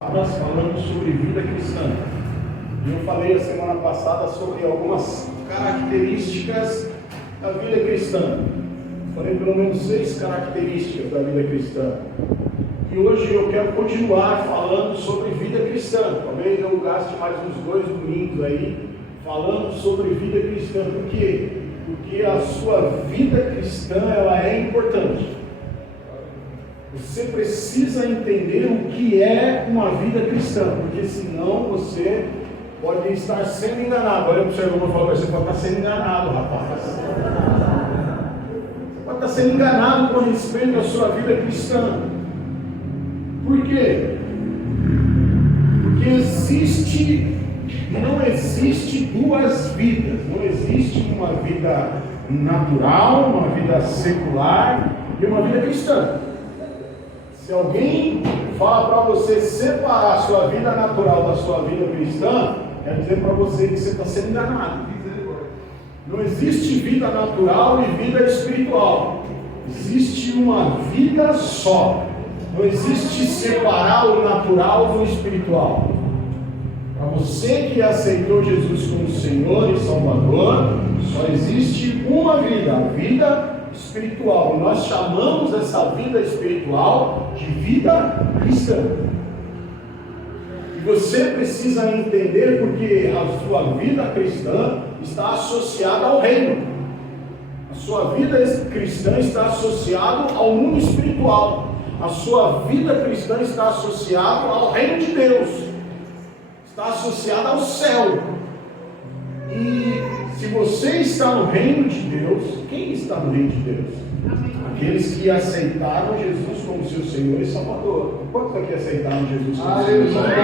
Nós falamos sobre vida cristã. Eu falei a semana passada sobre algumas características da vida cristã. Falei pelo menos 6 características da vida cristã. E hoje eu quero continuar falando sobre vida cristã. Talvez eu gaste mais uns 2 domingos aí falando sobre vida cristã. Por quê? Porque a sua vida cristã ela é importante. Você precisa entender o que é uma vida cristã, porque senão você pode estar sendo enganado. Olha para o seu irmão e fala: você pode estar sendo enganado, rapaz. Você pode estar sendo enganado com respeito à sua vida cristã. Por quê? Porque não existe duas vidas. Não existe uma vida natural, uma vida secular e uma vida cristã. Se alguém fala para você separar a sua vida natural da sua vida cristã, quer dizer para você que você está sendo enganado. Não existe vida natural e vida espiritual. Existe uma vida só. Não existe separar o natural do espiritual. Para você que aceitou Jesus como Senhor e Salvador, só existe uma vida, a vida espiritual. E nós chamamos essa vida espiritual de vida cristã. E você precisa entender porque a sua vida cristã está associada ao reino. A sua vida cristã está associada ao mundo espiritual. A sua vida cristã está associada ao reino de Deus. Está associada ao céu. E se você está no reino de Deus, quem está no reino de Deus? Aqueles que aceitaram Jesus como seu Senhor e Salvador. Quantos aqui aceitaram Jesus como Senhor e Salvador?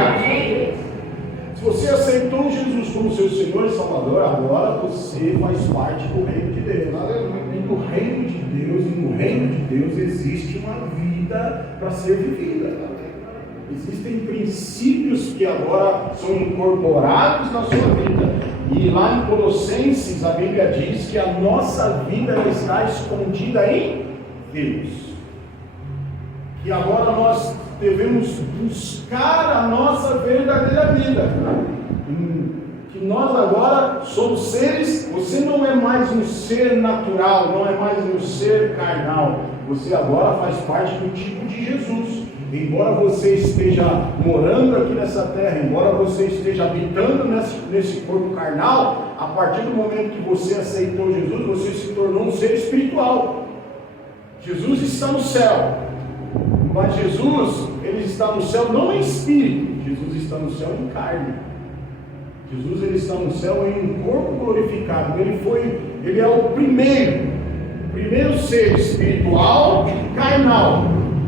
Se você aceitou Jesus como seu Senhor e Salvador, agora você faz parte do reino de Deus. E no reino de Deus, existe uma vida para ser vivida. Existem princípios que agora são incorporados na sua vida. E lá em Colossenses a Bíblia diz que a nossa vida está escondida em Deus. Que agora nós devemos buscar a nossa verdadeira vida. Que nós agora somos seres. Você não é mais um ser natural, não é mais um ser carnal. Você agora faz parte do tipo de Jesus. Embora você esteja morando aqui nessa terra, embora você esteja habitando nesse corpo carnal, a partir do momento que você aceitou Jesus, você se tornou um ser espiritual. Jesus está no céu, mas Jesus, ele está no céu não em espírito, Jesus está no céu em carne. Jesus, ele está no céu em um corpo glorificado. Ele é o primeiro ser espiritual e carnal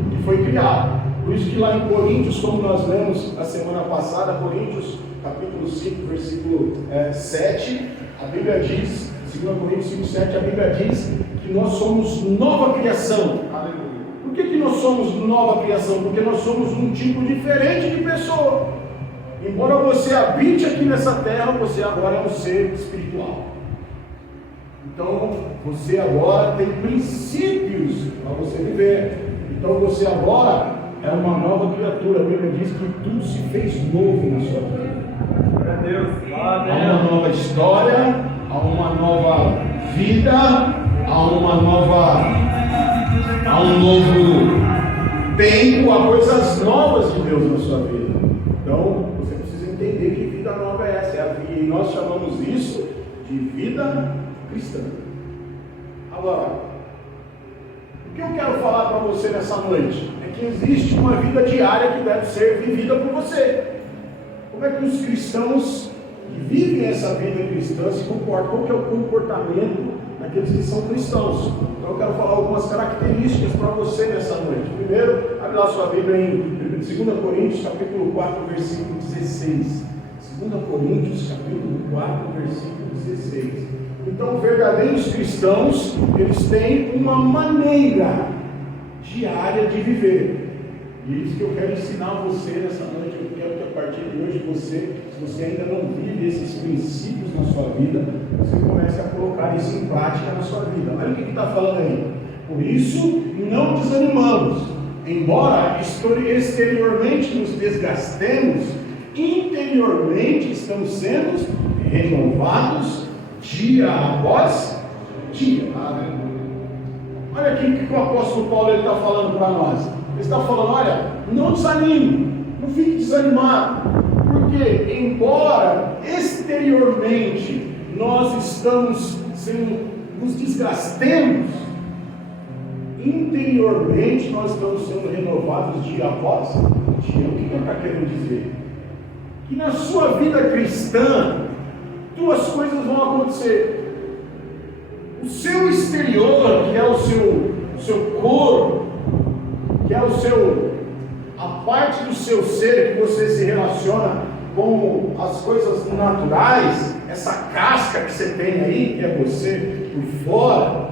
que foi criado. Por isso que lá em Coríntios, como nós lemos na semana passada, Coríntios capítulo 5, versículo 7, a Bíblia diz, 2 Coríntios 5, 7, a Bíblia diz que nós somos nova criação. Aleluia. Por que nós somos nova criação? Porque nós somos um tipo diferente de pessoa. Embora você habite aqui nessa terra, você agora é um ser espiritual. Então, você agora tem princípios para você viver. Então, você agora é uma nova criatura. A Bíblia diz que tudo se fez novo na sua vida. Há uma nova história, há uma nova vida, há um novo tempo, há coisas novas de Deus na sua vida. Então, você precisa entender que vida nova é essa. E nós chamamos isso de vida cristã. Agora, o que eu quero falar para você nessa noite é que existe uma vida diária que deve ser vivida por você. Como é que os cristãos que vivem essa vida cristã se comportam? Qual que é o comportamento daqueles que são cristãos? Então eu quero falar algumas características para você nessa noite. Primeiro, abre lá sua Bíblia em 2 Coríntios capítulo 4, versículo 16. 2 Coríntios capítulo 4, versículo 16. Então, verdadeiros cristãos, eles têm uma maneira diária de viver. E é isso que eu quero ensinar a você nessa noite. Eu quero que a partir de hoje se você ainda não vive esses princípios na sua vida, você comece a colocar isso em prática na sua vida. Olha o que está falando aí. Por isso, não desanimamos. embora exteriormente nos desgastemos, interiormente estamos sendo renovados dia após dia. Olha aqui o que o apóstolo Paulo está falando para nós. Ele está falando, olha, não desanime, não fique desanimado, porque embora exteriormente nós estamos nos desgastemos, interiormente nós estamos sendo renovados dia após dia. O que ele está querendo dizer? Que na sua vida cristã, duas coisas vão acontecer. O seu exterior, que é o seu corpo, que é a parte do seu ser que você se relaciona com as coisas naturais, essa casca que você tem aí, que é você por fora,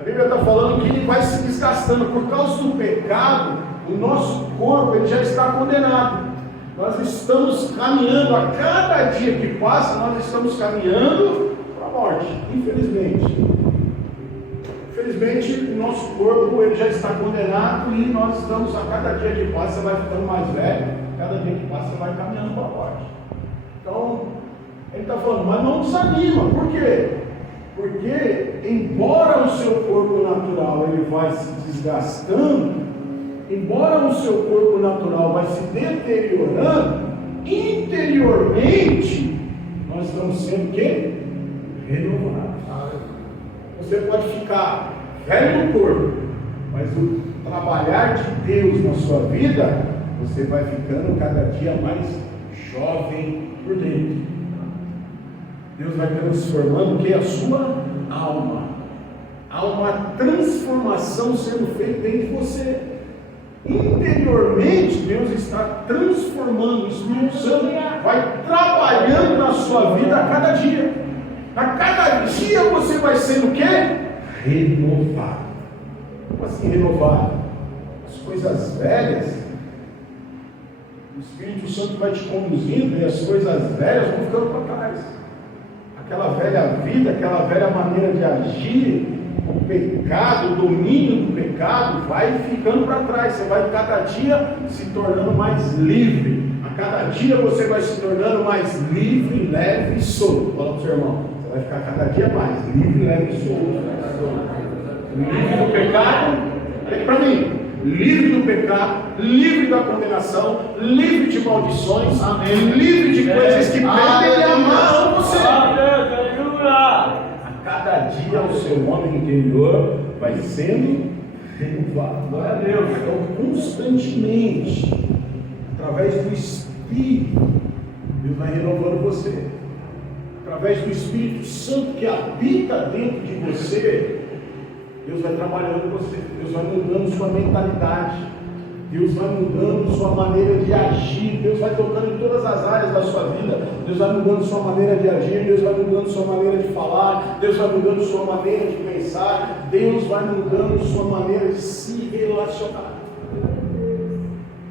a Bíblia está falando que ele vai se desgastando. Por causa do pecado, o nosso corpo ele já está condenado. Nós estamos caminhando, a cada dia que passa, nós estamos caminhando para a morte, infelizmente. Infelizmente, o nosso corpo ele já está condenado e nós estamos, a cada dia que passa, você vai ficando mais velho, cada dia que passa, você vai caminhando para a morte. Então, ele está falando, mas não desanima, por quê? Porque, embora o seu corpo natural ele vai se desgastando, embora o seu corpo natural vai se deteriorando, interiormente, nós estamos sendo o quê? Renovados. Você pode ficar velho no corpo, mas o trabalhar de Deus na sua vida, você vai ficando cada dia mais jovem por dentro. Deus vai transformando o que? A sua alma. Há uma transformação sendo feita dentro de você. Interiormente, Deus está transformando. O Espírito Santo vai trabalhando na sua vida a cada dia. A cada dia você vai sendo o quê? Renovado. Como assim renovado? As coisas velhas, o Espírito Santo vai te conduzindo e as coisas velhas vão ficando para trás. Aquela velha vida, aquela velha maneira de agir, o pecado, o domínio do pecado vai ficando para trás. Você vai cada dia se tornando mais livre. A cada dia você vai se tornando mais livre, leve e solto. Fala para o seu irmão, você vai ficar cada dia mais livre, leve e solto. Livre do pecado, olha aqui para mim. Livre do pecado, livre da condenação, livre de maldições, amém. Livre de coisas que prendem e amarram você. A cada dia o seu homem interior vai sendo renovado. Glória a Deus. Então, constantemente, através do Espírito, Deus vai renovando você. Através do Espírito Santo que habita dentro de você, Deus vai trabalhando em você, Deus vai mudando sua mentalidade, Deus vai mudando sua maneira de agir, Deus vai tocando em todas as áreas da sua vida, Deus vai mudando sua maneira de agir, Deus vai mudando sua maneira de falar, Deus vai mudando sua maneira de pensar, Deus vai mudando sua maneira de se relacionar.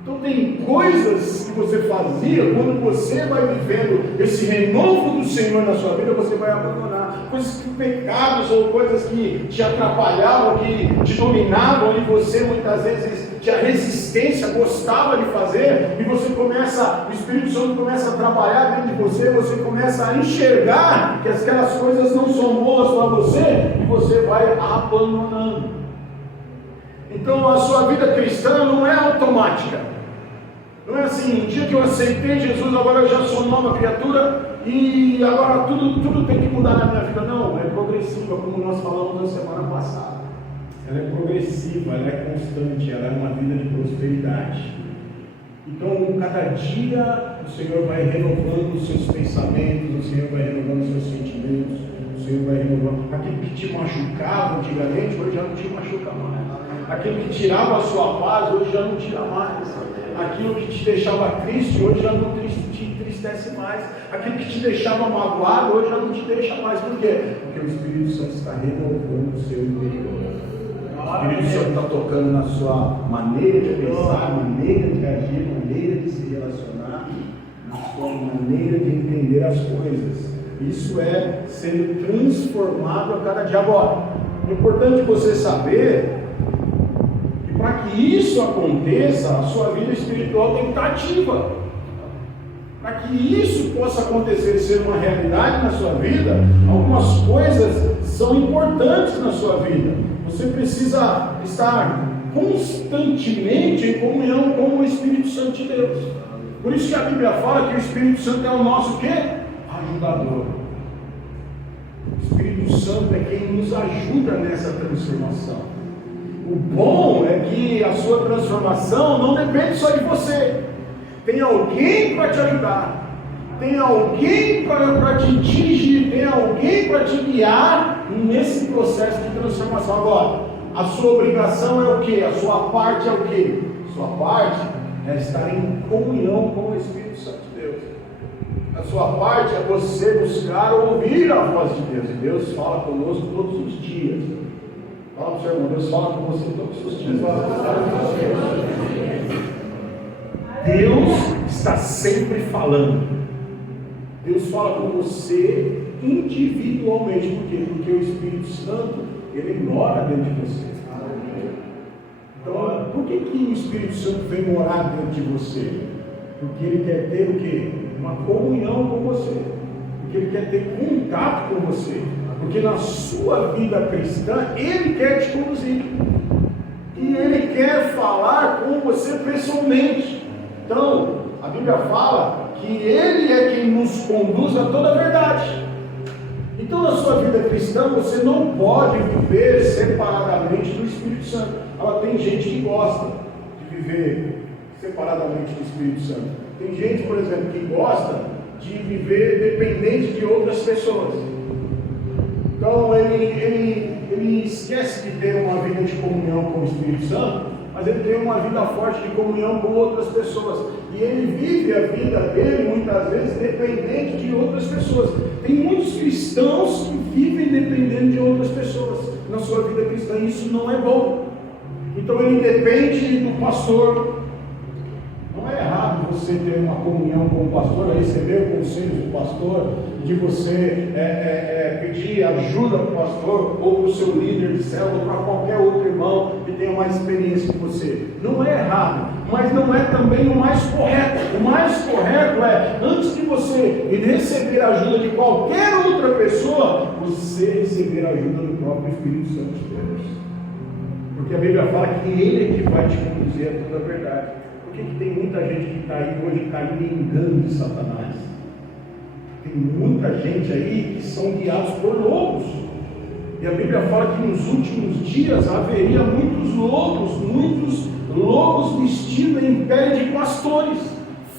Então tem coisas que você fazia, quando você vai vivendo esse renovo do Senhor na sua vida, você vai abandonar. Coisas que pecados ou coisas que te atrapalhavam, que te dominavam, e você muitas vezes tinha resistência, gostava de fazer, e você começa, o Espírito Santo começa a trabalhar dentro de você, você começa a enxergar que aquelas coisas não são boas para você, e você vai abandonando. Então a sua vida cristã não é automática. Não é assim, o dia que eu aceitei Jesus, agora eu já sou nova criatura e agora tudo tem que mudar na minha vida. Não, é progressiva, como nós falamos na semana passada. Ela é progressiva, ela é constante, ela é uma vida de prosperidade. Então, cada dia o Senhor vai renovando os seus pensamentos, o Senhor vai renovando os seus sentimentos, o Senhor vai renovando. Aquilo que te machucava antigamente, hoje já não te machuca mais. Aquilo que tirava a sua paz, hoje já não tira mais. Aquilo que te deixava triste, hoje já não te entristece mais. Aquilo que te deixava magoado, hoje já não te deixa mais. Por quê? Porque o Espírito Santo está renovando o seu interior. O Espírito Santo está tocando na sua maneira de pensar, maneira de agir, maneira de se relacionar, na sua maneira de entender as coisas. Isso é sendo transformado a cada dia. Agora, é importante você saber que para que que isso aconteça, a sua vida espiritual tem que estar ativa. Para que isso possa acontecer e ser uma realidade na sua vida, algumas coisas são importantes na sua vida. Você precisa estar constantemente em comunhão com o Espírito Santo de Deus. Por isso que a Bíblia fala que o Espírito Santo é o nosso quê? Ajudador. O Espírito Santo é quem nos ajuda nessa transformação. O bom é que a sua transformação não depende só de você. Tem alguém para te ajudar, tem alguém para te dirigir, tem alguém para te guiar nesse processo de transformação. Agora, a sua obrigação é o quê? A sua parte é o quê? A sua parte é estar em comunhão com o Espírito Santo de Deus. A sua parte é você buscar ouvir a voz de Deus. E Deus fala conosco todos os dias. Fala para o seu irmão, Deus fala com você todos os dias. Deus está sempre falando. Deus fala com você individualmente. Por quê? Porque o Espírito Santo, ele mora dentro de você. Então, por que o Espírito Santo vem morar dentro de você? Porque ele quer ter o quê? Uma comunhão com você. Porque ele quer ter contato com você. Porque na sua vida cristã, ele quer te conduzir. E ele quer falar com você pessoalmente. Então, a Bíblia fala que ele é quem nos conduz a toda a verdade. Então, na sua vida cristã, você não pode viver separadamente do Espírito Santo. Ela tem gente que gosta de viver separadamente do Espírito Santo. Tem gente, por exemplo, que gosta de viver dependente de outras pessoas. Então, ele esquece de ter uma vida de comunhão com o Espírito Santo, mas ele tem uma vida forte de comunhão com outras pessoas. E ele vive a vida dele, muitas vezes, dependente de outras pessoas. Tem muitos cristãos que vivem dependendo de outras pessoas na sua vida cristã. Isso não é bom. Então ele depende do pastor. Não é errado você ter uma comunhão com o pastor, receber o conselho do pastor, de você pedir ajuda para o pastor, ou para o seu líder de célula, ou para qualquer outro irmão que tenha mais experiência que você. Não é errado, mas não é também o mais correto. O mais correto é, antes de você receber a ajuda de qualquer outra pessoa, você receber a ajuda do próprio Espírito Santo de Deus. Porque a Bíblia fala que ele é que vai te conduzir a toda a verdade. Por que tem muita gente que está aí hoje caindo em engano de Satanás? Tem muita gente aí que são guiados por lobos. E a Bíblia fala que nos últimos dias haveria muitos lobos vestidos em pele de pastores,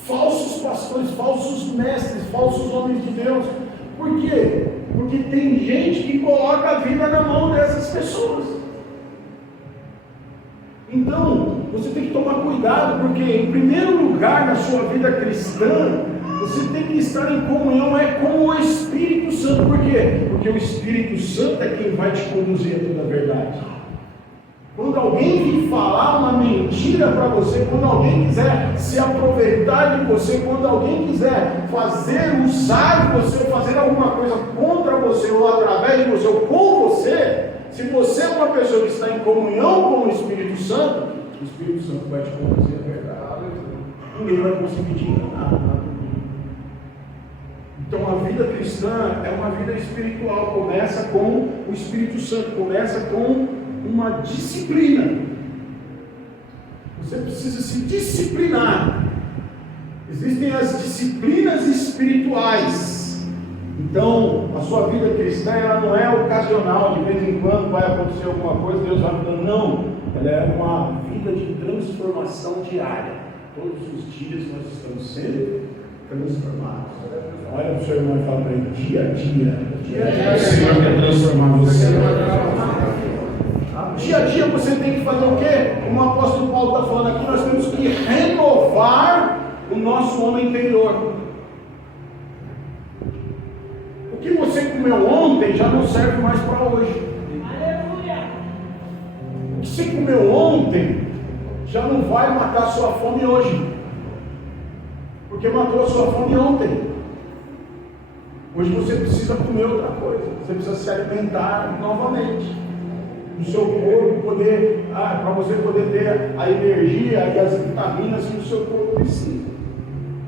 falsos mestres, falsos homens de Deus. Por quê? Porque tem gente que coloca a vida na mão dessas pessoas. Então, você tem que tomar cuidado, porque em primeiro lugar na sua vida cristã, você tem que estar em comunhão com o Espírito Santo. Por quê? Porque o Espírito Santo é quem vai te conduzir a toda a verdade. Quando alguém vir falar uma mentira para você, quando alguém quiser se aproveitar de você, quando alguém quiser usar você, fazer alguma coisa contra você, ou através de você, ou com você, se você é uma pessoa que está em comunhão com o Espírito Santo, o Espírito Santo vai te conduzir a verdade. Ninguém vai conseguir te enganar. Então a vida cristã é uma vida espiritual. Começa com o Espírito Santo, começa com uma disciplina. Você precisa se disciplinar. Existem as disciplinas espirituais. Então, a sua vida cristã ela não é ocasional, de vez em quando vai acontecer alguma coisa, Deus vai mudando. Não, ela é uma vida de transformação diária. Todos os dias nós estamos sendo transformados. Olha para o seu irmão e fala para ele: dia a dia, o Senhor quer transformar você. Dia a dia você tem que fazer o quê? Como o apóstolo Paulo está falando aqui, nós temos que renovar o nosso homem interior. O que você comeu ontem já não serve mais para hoje. Aleluia! O que você comeu ontem já não vai matar a sua fome hoje, porque matou a sua fome ontem. Hoje você precisa comer outra coisa, você precisa se alimentar novamente. no seu corpo poder, para você poder ter a energia e as vitaminas que o seu corpo precisa.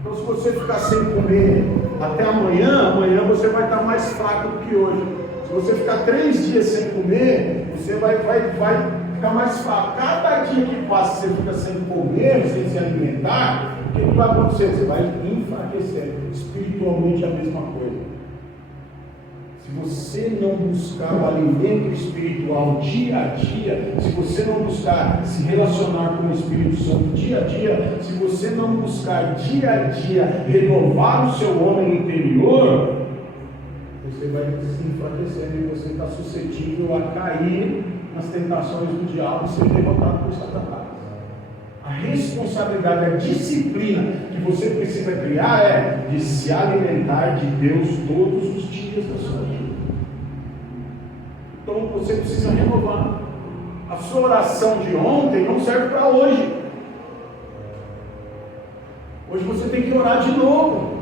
Então, se você ficar sem comer até amanhã você vai estar mais fraco do que hoje. Se você ficar 3 dias sem comer, você vai ficar mais fraco. Cada dia que passa você fica sem comer, sem se alimentar, o que vai acontecer? Você vai enfraquecer. Espiritualmente é a mesma coisa. Se você não buscar o alimento espiritual dia a dia, se você não buscar se relacionar com o Espírito Santo dia a dia, se você não buscar dia a dia renovar o seu homem interior, você vai se enfraquecendo e você está suscetível a cair nas tentações do diabo e ser derrotado por Satanás. A responsabilidade, a disciplina que você precisa criar é de se alimentar de Deus todos os dias da sua vida. Então você precisa renovar. A sua oração de ontem não serve para hoje. Hoje você tem que orar de novo.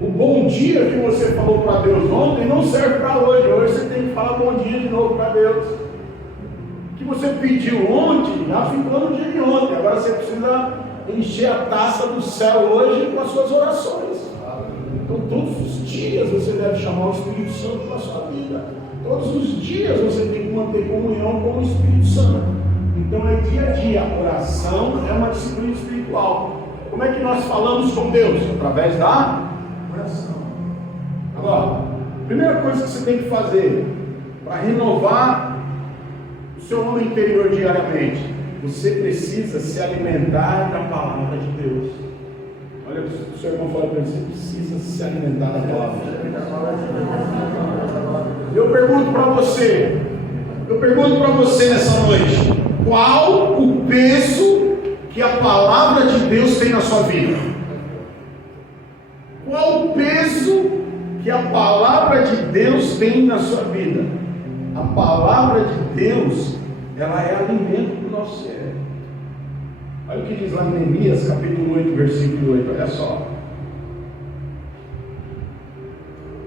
O bom dia que você falou para Deus ontem não serve para hoje. Hoje você tem que falar bom dia de novo para Deus. O que você pediu ontem já ficou no dia de ontem. Agora você precisa encher a taça do céu hoje com as suas orações. Então todos os dias você deve chamar o Espírito Santo para a sua vida. Todos os dias você tem que manter comunhão com o Espírito Santo. Então é dia a dia. A oração é uma disciplina espiritual. Como é que nós falamos com Deus? Através da oração. Agora, a primeira coisa que você tem que fazer para renovar o seu homem interior diariamente, você precisa se alimentar da palavra de Deus. Olha o seu irmão falando para ele, você precisa se alimentar da palavra. Eu pergunto para você nessa noite, qual o peso que a palavra de Deus tem na sua vida? Qual o peso que a palavra de Deus tem na sua vida? A palavra de Deus, ela é alimento do nosso cérebro. Olha o que diz lá em Neemias, capítulo 8, versículo 8, olha só.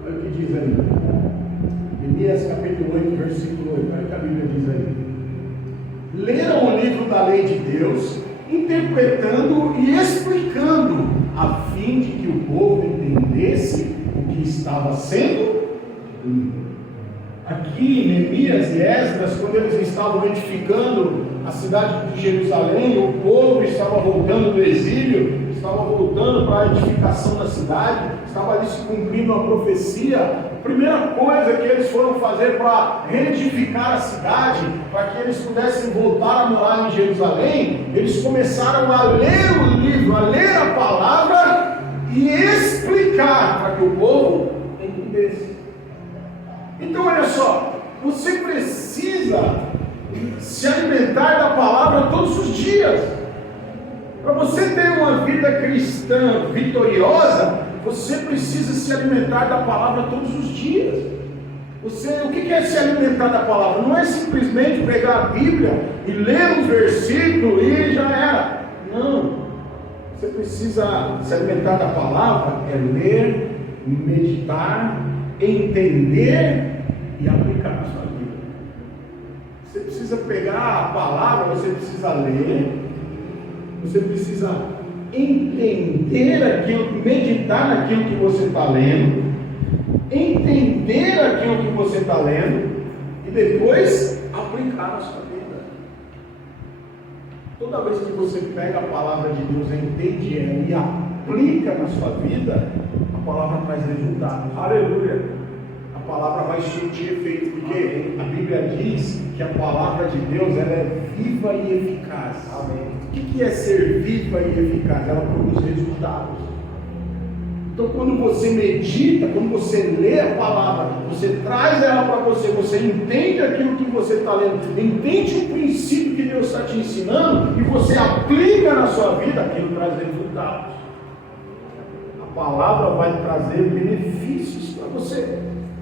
Olha o que diz aí. Neemias, capítulo 8, versículo 8, olha o que a Bíblia diz aí. Leram o livro da lei de Deus, interpretando e explicando, a fim de que o povo entendesse o que estava sendo lido. Aqui, Neemias e Esdras, quando eles estavam edificando a cidade de Jerusalém, o povo estava voltando do exílio, estava voltando para a edificação da cidade, estava ali se cumprindo a profecia. A primeira coisa que eles foram fazer para reedificar a cidade, para que eles pudessem voltar a morar em Jerusalém, eles começaram a ler o livro, a ler a palavra e explicar para que o povo entendesse. Então olha só, você precisa se alimentar da palavra todos os dias. Para você ter uma vida cristã vitoriosa, você precisa se alimentar da palavra todos os dias. O que é se alimentar da palavra? Não é simplesmente pegar a Bíblia e ler um versículo e já era. Não. Você precisa se alimentar da palavra, é ler, meditar, entender e aplicar na sua vida. Você precisa pegar a palavra, você precisa ler, você precisa entender aquilo, meditar naquilo que você está lendo, entender aquilo que você está lendo e depois aplicar na sua vida. Toda vez que você pega a palavra de Deus, entende ela e aplica na sua vida, a palavra traz resultado. Aleluia! A palavra vai surtir efeito, porque a Bíblia diz que a palavra de Deus ela é viva e eficaz. Amém. O que é ser viva e eficaz? Ela produz resultados. Então quando você medita, quando você lê a palavra, você traz ela para você, você entende aquilo que você está lendo, entende o princípio que Deus está te ensinando, e você aplica na sua vida, aquilo traz resultados. A palavra vai trazer benefícios para você.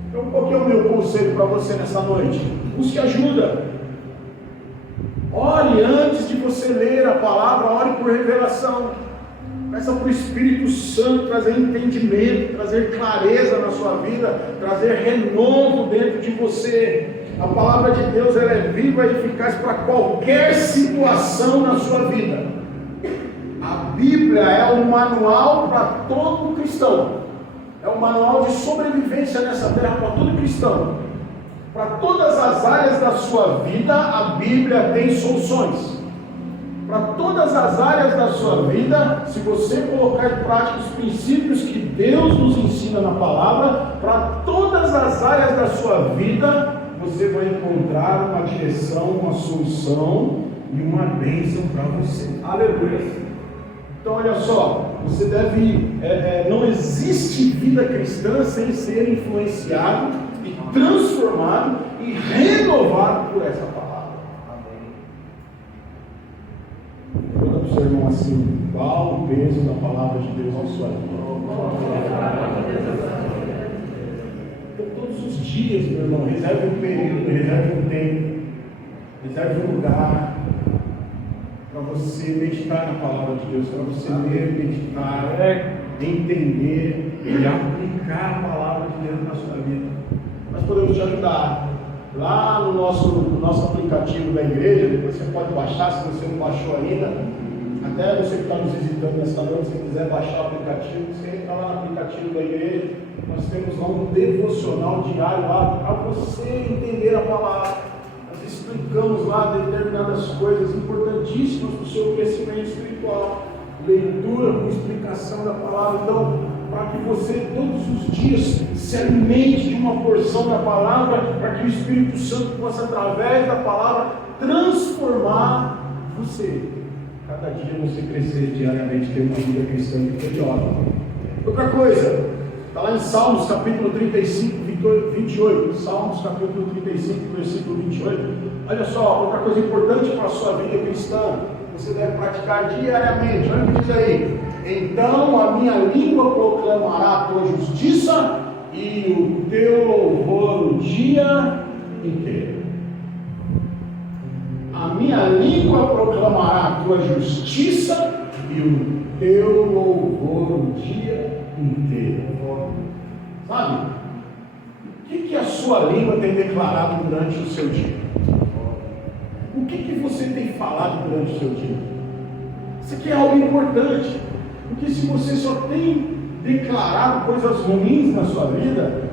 Então qual que é o meu conselho para você nessa noite? Busque ajuda. Ore antes de você ler a palavra, ore por revelação. Peça para o Espírito Santo trazer entendimento, trazer clareza na sua vida, trazer renovo dentro de você. A palavra de Deus ela é viva e eficaz para qualquer situação na sua vida. A Bíblia é um manual para todo cristão. É um manual de sobrevivência nessa terra para todo cristão. Para todas as áreas da sua vida, a Bíblia tem soluções. Para todas as áreas da sua vida, se você colocar em prática os princípios que Deus nos ensina na palavra, para todas as áreas da sua vida, você vai encontrar uma direção, uma solução e uma bênção para você. Aleluia! Então olha só, você deve, não existe vida cristã sem ser influenciado e transformado e renovado por essa palavra. Amém. Pergunta para o seu irmão assim: qual o peso da palavra de Deus na sua vida? Então, todos os dias, meu irmão, reserve um período, reserve um tempo, reserve um lugar para você meditar na palavra de Deus, para você ler, meditar, entender e aplicar a palavra de Deus na sua vida. Nós podemos te ajudar. Lá no nosso aplicativo da igreja, você pode baixar, se você não baixou ainda. Até você que está nos visitando nessa noite, se quiser baixar o aplicativo, você entra lá no aplicativo da igreja. Nós temos lá um devocional diário lá para você entender a palavra. Nós explicamos lá determinadas coisas importantíssimas para o seu crescimento espiritual. Leitura com explicação da palavra. Então, para que você todos os dias se alimente de uma porção da palavra, para que o Espírito Santo possa, através da palavra, transformar você. Cada dia você crescer diariamente, ter uma vida cristã vitoriosa. Outra coisa, está lá em Salmos capítulo 35, 28. Salmos capítulo 35, versículo 28. Olha só, outra coisa importante para a sua vida cristã, você deve praticar diariamente. Olha o que diz aí: então a minha língua proclamará a tua justiça e o teu louvor o dia inteiro. A minha língua proclamará a tua justiça e o teu louvor o dia inteiro. Sabe? O que a sua língua tem declarado durante o seu dia? O que você tem falado durante o seu dia? Isso aqui é algo importante. Porque se você só tem declarado coisas ruins na sua vida,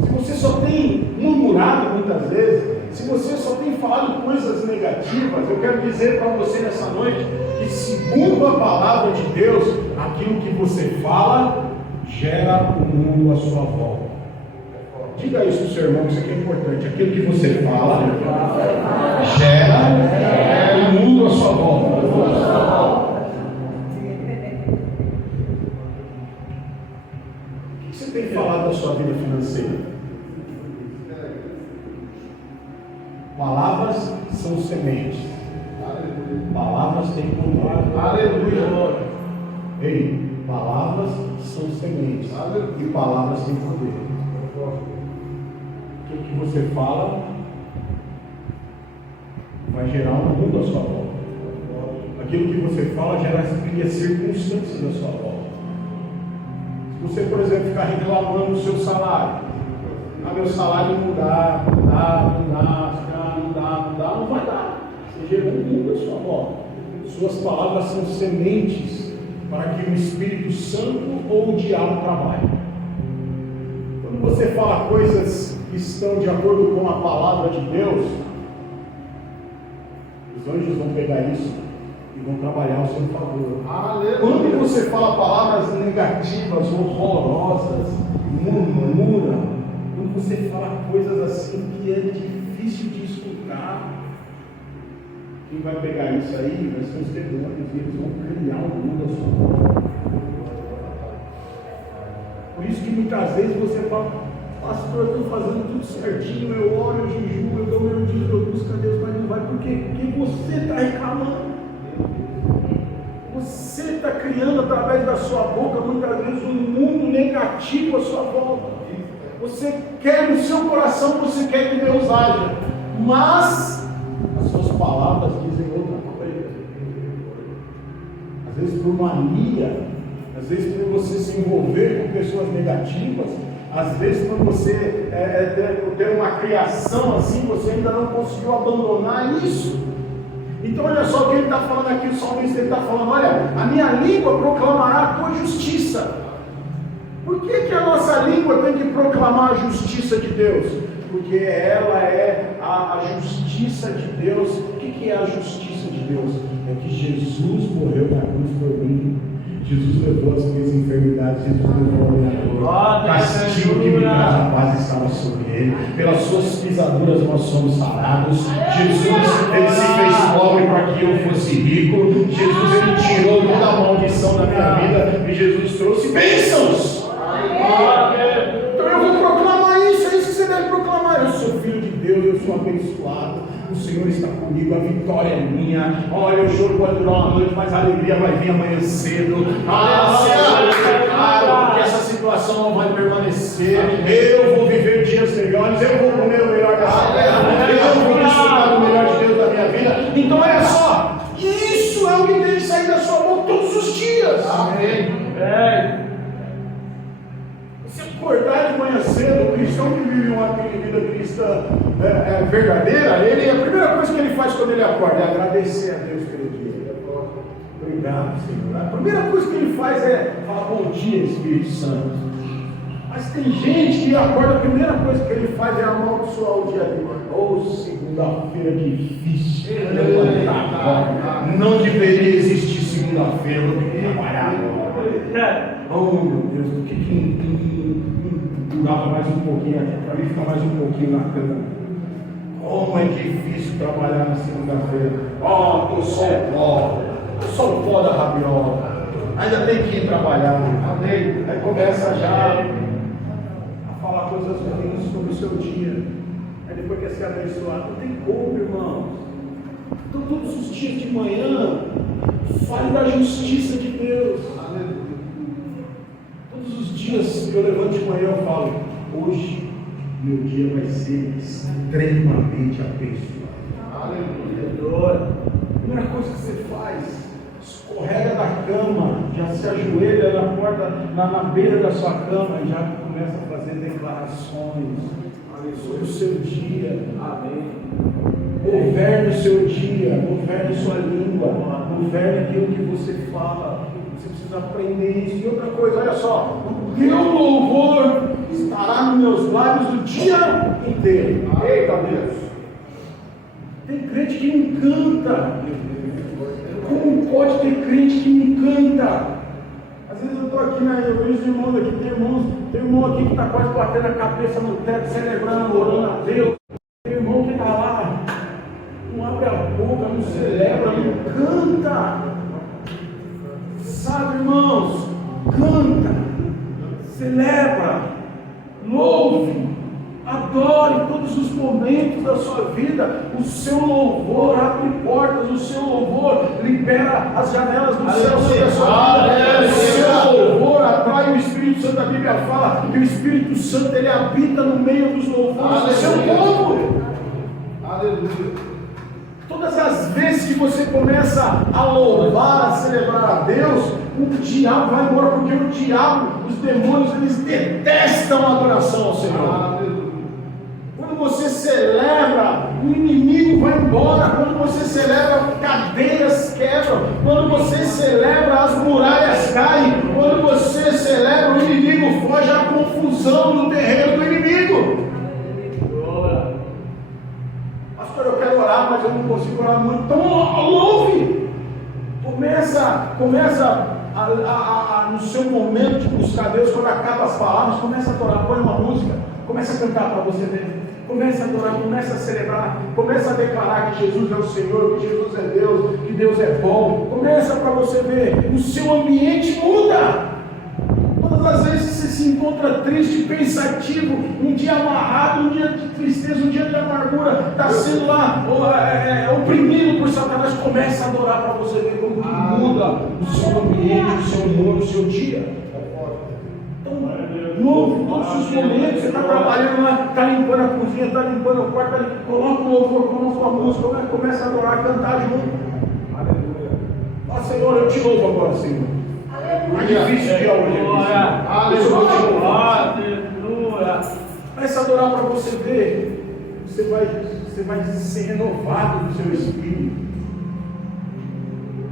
se você só tem murmurado muitas vezes, se você só tem falado coisas negativas, eu quero dizer para você nessa noite que, segundo a palavra de Deus, aquilo que você fala gera o mundo à sua volta. Diga isso para o seu irmão, que isso aqui é importante. Aquilo que você fala gera o mundo à sua volta. O que você tem falado da sua vida financeira? Palavras são sementes. Palavras têm poder. Aleluia. Ei, palavras são sementes. E palavras têm poder. O que você fala vai gerar um mundo à sua volta. Aquilo que você fala cria circunstâncias à sua volta. Se você, por exemplo, ficar reclamando do seu salário, meu salário não dá, não vai dar. Você gera um mundo à sua volta. Suas palavras são sementes para que o Espírito Santo ou o diabo trabalhe. Quando você fala coisas que estão de acordo com a palavra de Deus, os anjos vão pegar isso e vão trabalhar ao seu favor. Quando você fala palavras negativas, horrorosas, murmura, quando você fala coisas assim que é difícil de escutar, quem vai pegar isso aí vai ser os demônios, e eles vão criar um mundo à sua volta. Por isso que muitas vezes você fala: pastor, eu estou fazendo tudo certinho, eu oro, eu jejuo, eu dou meu dízimo, eu busco a Deus, mas não vai. Por quê? Porque você está reclamando. Você está criando através da sua boca muitas vezes um mundo negativo à sua volta. Você quer no seu coração, você quer que Deus haja, mas as suas palavras dizem outra coisa. Às vezes por mania, às vezes por você se envolver com pessoas negativas, Às vezes, quando você tem uma criação assim, você ainda não conseguiu abandonar isso. Então, olha só o que ele está falando aqui, o salmista está falando: olha, a minha língua proclamará a tua justiça. Por que a nossa língua tem que proclamar a justiça de Deus? Porque ela é a justiça de Deus. O que é a justiça de Deus? É que Jesus morreu na cruz por mim. Jesus levou as minhas enfermidades, Jesus levou a minha dor. Castigo que me traz a paz estava sobre ele. Pelas suas pisaduras nós somos sarados. Jesus, ele se fez pobre para que eu fosse rico. Jesus, ele tirou toda a maldição da minha vida e Jesus trouxe bênçãos. Então eu vou proclamar isso, é isso que você deve proclamar. Eu sou filho de Deus, eu sou abençoado. O Senhor está comigo, a vitória é minha. Olha, o choro pode durar uma noite, mas a alegria vai vir amanhã cedo. Senhor, claro, porque essa situação não vai permanecer. Eu vou viver dias melhores, eu vou comer o melhor dessa terra, eu vou desfrutar do melhor de Deus da minha vida. Então, olha só, isso é o que tem que sair da sua boca todos os dias. Amém. Se acordar de manhã cedo, o cristão que vive uma vida cristã verdadeira, a primeira coisa que ele faz quando ele acorda é agradecer a Deus pelo dia. Obrigado, Senhor. A primeira coisa que ele faz é falar bom dia, Espírito Santo. Mas tem gente que acorda, a primeira coisa que ele faz é amaldiçoar o dia dele. Segunda-feira difícil. Não deveria existir segunda-feira, eu tenho que trabalhar agora. Oh meu Deus, do que durava mais um pouquinho aqui, para mim ficar mais um pouquinho na cama. Como é difícil trabalhar na segunda-feira. Eu sou o pó da rabiola. Ainda tem que ir trabalhar. Aí começa já a falar coisas ruins sobre o seu dia. Aí depois quer ser abençoado. Não tem como, irmãos. Então todos os dias de manhã, fale da justiça de Deus. Todos os dias que eu levanto de manhã eu falo: hoje meu dia vai ser extremamente abençoado. Aleluia. A primeira coisa que você faz, escorrega da cama, já se ajoelha na porta, na beira da sua cama e já começa a fazer declarações sobre o seu dia. Amém. Governe o seu dia, governe sua língua, governe aquilo que você fala. Você precisa aprender isso. E outra coisa, olha só: o meu louvor estará nos meus lábios o dia inteiro. Eita Deus! Tem crente que me encanta. Como pode ter crente que me encanta? Às vezes eu estou aqui, eu vejo os irmãos aqui, tem irmão aqui que está quase batendo a cabeça no teto, celebrando, orando a Deus. Tem irmão que está lá, não abre a boca, não celebra, não canta. Sabe, irmãos, canta, celebra, louve, adore todos os momentos da sua vida. O seu louvor abre portas, o seu louvor libera as janelas do céu sobre a sua vida. O seu louvor atrai o Espírito Santo. A Bíblia fala que o Espírito Santo ele habita no meio dos louvores do seu povo. Aleluia. Todas as vezes que você começa a louvar, a celebrar a Deus, o diabo vai embora, porque o diabo, os demônios, eles detestam a adoração ao Senhor. Quando você celebra, o inimigo vai embora. Quando você celebra, cadeias quebram. Quando você celebra, as muralhas caem. Quando você celebra, o inimigo foge à confusão no terreno do inimigo. Pastor, eu quero orar, mas eu não consigo orar muito. Então louve. Começa no seu momento de buscar Deus, quando acaba as palavras, começa a adorar, põe uma música, começa a cantar para você ver. Começa a adorar, começa a celebrar, começa a declarar que Jesus é o Senhor, que Jesus é Deus, que Deus é bom. Começa para você ver, o seu ambiente muda. Todas as vezes você se encontra triste, pensativo, um dia amarrado, um dia de tristeza, um dia de amargura, está sendo lá oprimido por Satanás, começa a adorar para você ver como muda o seu ambiente, o seu humor, o seu dia. Novo, todos os momentos, você está trabalhando lá, está limpando a cozinha, está limpando o quarto, coloca o louvor, coloca a música, começa a adorar, a cantar junto. Aleluia. Ó Senhor, eu te louvo agora, Senhor. É difícil de hoje. Aleluia. Comece a adorar para você ver. Você vai ser renovado no seu espírito.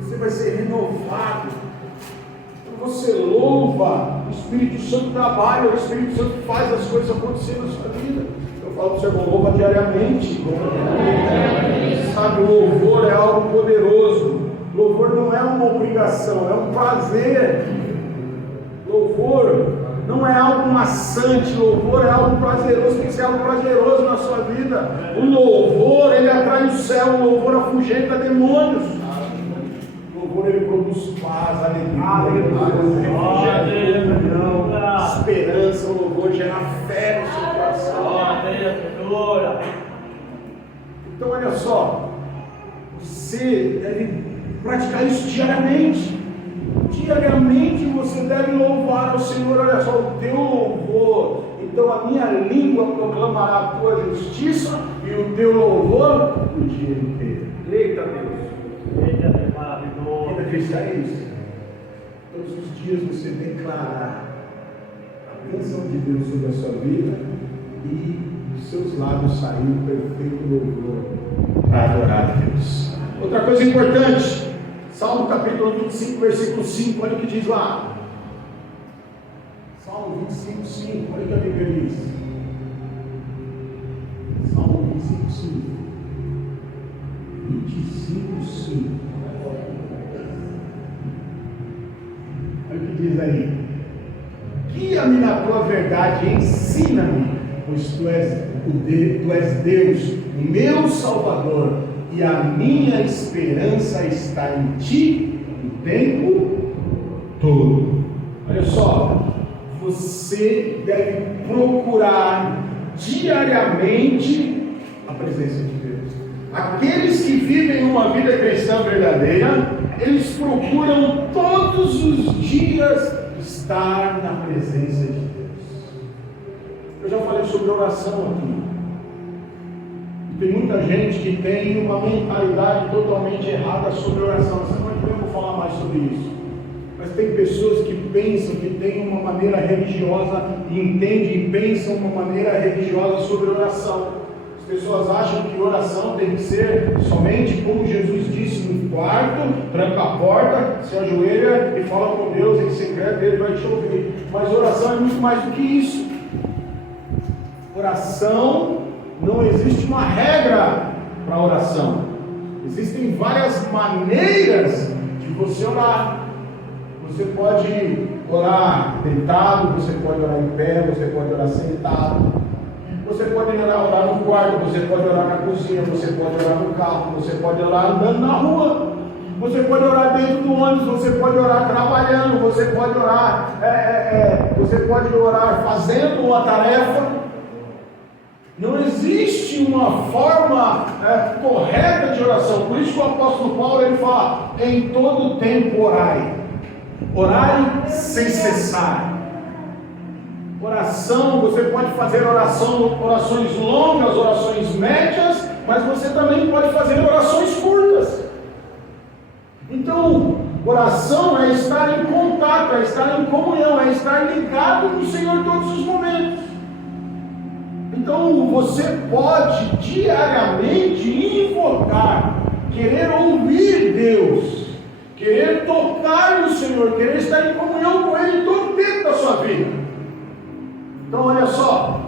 Você vai ser renovado. Quando você louva, o Espírito Santo trabalha, o Espírito Santo faz as coisas acontecerem na sua vida. Eu falo para o sermão, louva diariamente. Sabe, o louvor é algo poderoso. Louvor não é uma obrigação, é um prazer. Louvor não é algo maçante, louvor é algo prazeroso, tem que ser algo prazeroso na sua vida. O louvor, ele atrai o céu, o louvor afugenta demônios. O louvor, ele produz paz, alegria, esperança. O louvor gera fé no seu coração. Então olha só, você deve praticar isso diariamente. Diariamente você deve louvar ao Senhor. Olha só, o teu louvor. Então a minha língua proclamará a tua justiça e o teu louvor o dia inteiro. Eita Deus! Eita Deus, maravilhoso! Vida cristã é isso. Todos os dias você declarar a bênção de Deus sobre a sua vida e dos seus lábios sair um perfeito louvor para adorar a Deus. Outra coisa importante. Salmo capítulo 25, versículo 5, olha o que diz lá. Salmo 25, 5, olha o que a Bíblia diz. Salmo 25, 5. 25, 5. Olha o que diz aí. Guia-me na tua verdade, ensina-me, pois tu és Deus, o meu Salvador. E a minha esperança está em ti o tempo todo. Olha só, você deve procurar diariamente a presença de Deus. Aqueles que vivem uma vida cristã verdadeira, eles procuram todos os dias estar na presença de Deus. Eu já falei sobre oração aqui. Tem muita gente que tem uma mentalidade totalmente errada sobre oração. Essa noite eu vou falar mais sobre isso. Mas tem pessoas que pensam que tem uma maneira religiosa e entendem e pensam uma maneira religiosa sobre oração. As pessoas acham que oração tem que ser somente como Jesus disse no quarto, tranca a porta, se ajoelha e fala com Deus em secreto, Ele vai te ouvir. Mas oração é muito mais do que isso. Oração, não existe uma regra para oração. Existem várias maneiras de você orar. Você pode orar deitado, você pode orar em pé, você pode orar sentado. Você pode orar no quarto, você pode orar na cozinha, você pode orar no carro, você pode orar andando na rua. Você pode orar dentro do ônibus, você pode orar trabalhando, você pode orar fazendo uma tarefa. Não existe uma forma correta de oração. Por isso que o apóstolo Paulo ele fala: em todo tempo orai. Orai sem cessar. Oração, você pode fazer orações longas, orações médias, mas você também pode fazer orações curtas. Então, oração é estar em contato, é estar em comunhão, é estar ligado no Senhor todos os momentos. Então você pode diariamente invocar, querer ouvir Deus, querer tocar no Senhor, querer estar em comunhão com Ele todo o tempo da sua vida. Então olha só,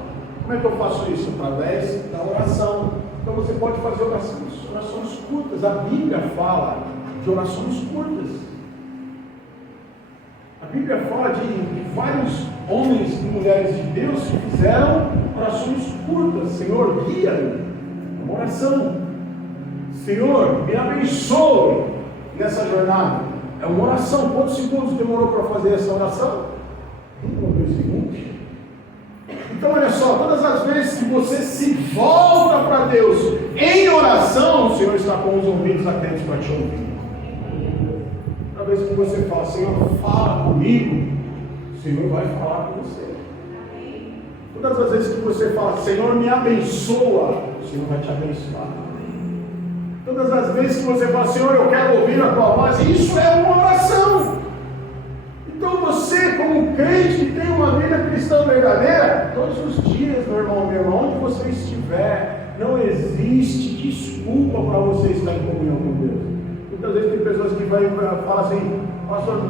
como é que eu faço isso? Através da oração. Então você pode fazer orações curtas. A Bíblia fala de orações curtas. A Bíblia fala de vários homens e mulheres de Deus que fizeram orações curtas. Senhor, guia-me. É uma oração. Senhor, me abençoe nessa jornada. É uma oração. Quantos segundos demorou para fazer essa oração? 1 ou 2 segundos. Então olha só, todas as vezes que você se volta para Deus em oração, o Senhor está com os ouvidos atentos para te ouvir. Toda vez que você fala: Senhor, fala comigo, o Senhor vai falar com você. Todas as vezes que você fala: Senhor, me abençoa, o Senhor vai te abençoar. Todas as vezes que você fala: Senhor, eu quero ouvir a tua voz, isso é uma oração. Então você, como crente que tem uma vida cristã, cristã verdadeira, todos os dias, meu irmão, minha irmã, onde você estiver, não existe desculpa para você estar em comunhão com Deus. Muitas vezes tem pessoas que falam assim, pastor,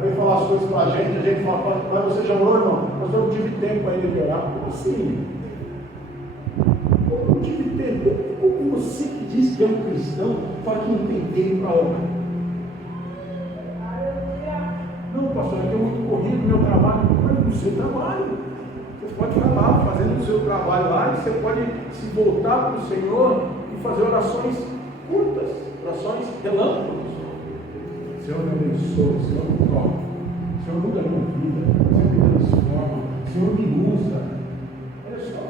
vem falar as coisas para a gente fala, mas você já orou, irmão? Pastor, eu não tive tempo ainda de orar. Como assim? Como não tive tempo? Como você que diz que é um cristão, fala que não tem tempo para orar? Não, pastor, é que é muito corrido o meu trabalho. Mas no seu trabalho. Você pode ficar lá fazendo o seu trabalho lá e você pode se voltar para o Senhor e fazer orações curtas, orações relâmpagos. Senhor me abençoe, Senhor me toca, Senhor muda a minha vida, Senhor me transforma, Senhor me usa. Olha só,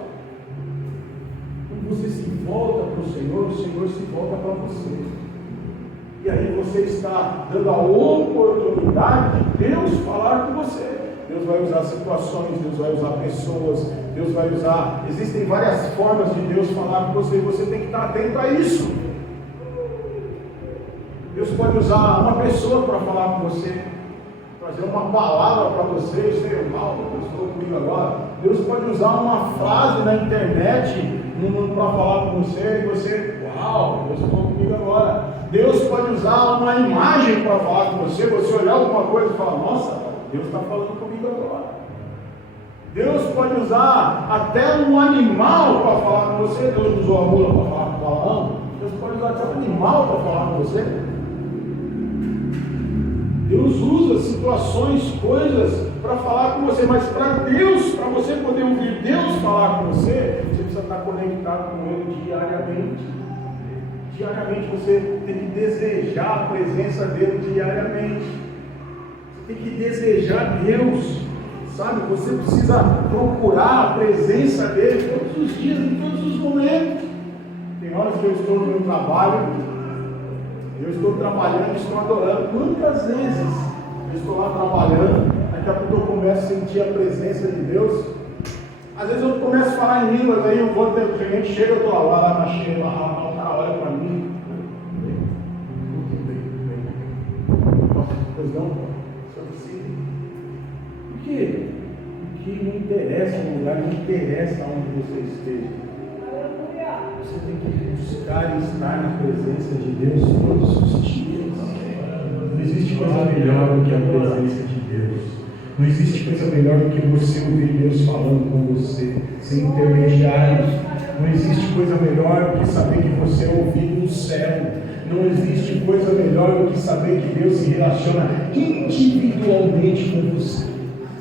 quando você se volta para o Senhor se volta para você. E aí você está dando a oportunidade de Deus falar com você. Deus vai usar situações, Deus vai usar pessoas, Deus vai usar. Existem várias formas de Deus falar com você e você tem que estar atento a isso. Deus pode usar uma pessoa para falar com você, trazer uma palavra para você, sei mal, Deus falou comigo agora. Deus pode usar uma frase na internet para falar com você e você, uau, Deus falou comigo agora. Deus pode usar uma imagem para falar com você, você olhar alguma coisa e falar, nossa, Deus está falando comigo agora. Deus pode usar até um animal para falar com você. Deus usou a mula para falar com o Balaão. Deus pode usar até um animal para falar com você. Deus usa situações, coisas para falar com você, mas para Deus, para você poder ouvir Deus falar com você, você precisa estar conectado com Ele diariamente. Diariamente você tem que desejar a presença dEle diariamente. Você tem que desejar Deus, sabe? Você precisa procurar a presença dEle todos os dias, em todos os momentos. Tem horas que eu estou no meu trabalho, eu estou trabalhando, estou adorando. Quantas vezes eu estou lá trabalhando, daqui a pouco eu começo a sentir a presença de Deus. Às vezes eu começo a falar em línguas, aí eu vou ter o cliente, chega, eu estou lá na cheia, o cara olha para mim. Pois não, por quê? Porque não interessa o lugar, não interessa onde você esteja. Você tem que buscar e estar na presença de Deus todos os dias. Não existe coisa melhor do que a presença de Deus. Não existe coisa melhor do que você ouvir Deus falando com você, sem intermediários. Não existe coisa melhor do que saber que você é ouvido no céu. Não existe coisa melhor do que saber que Deus se relaciona individualmente com você.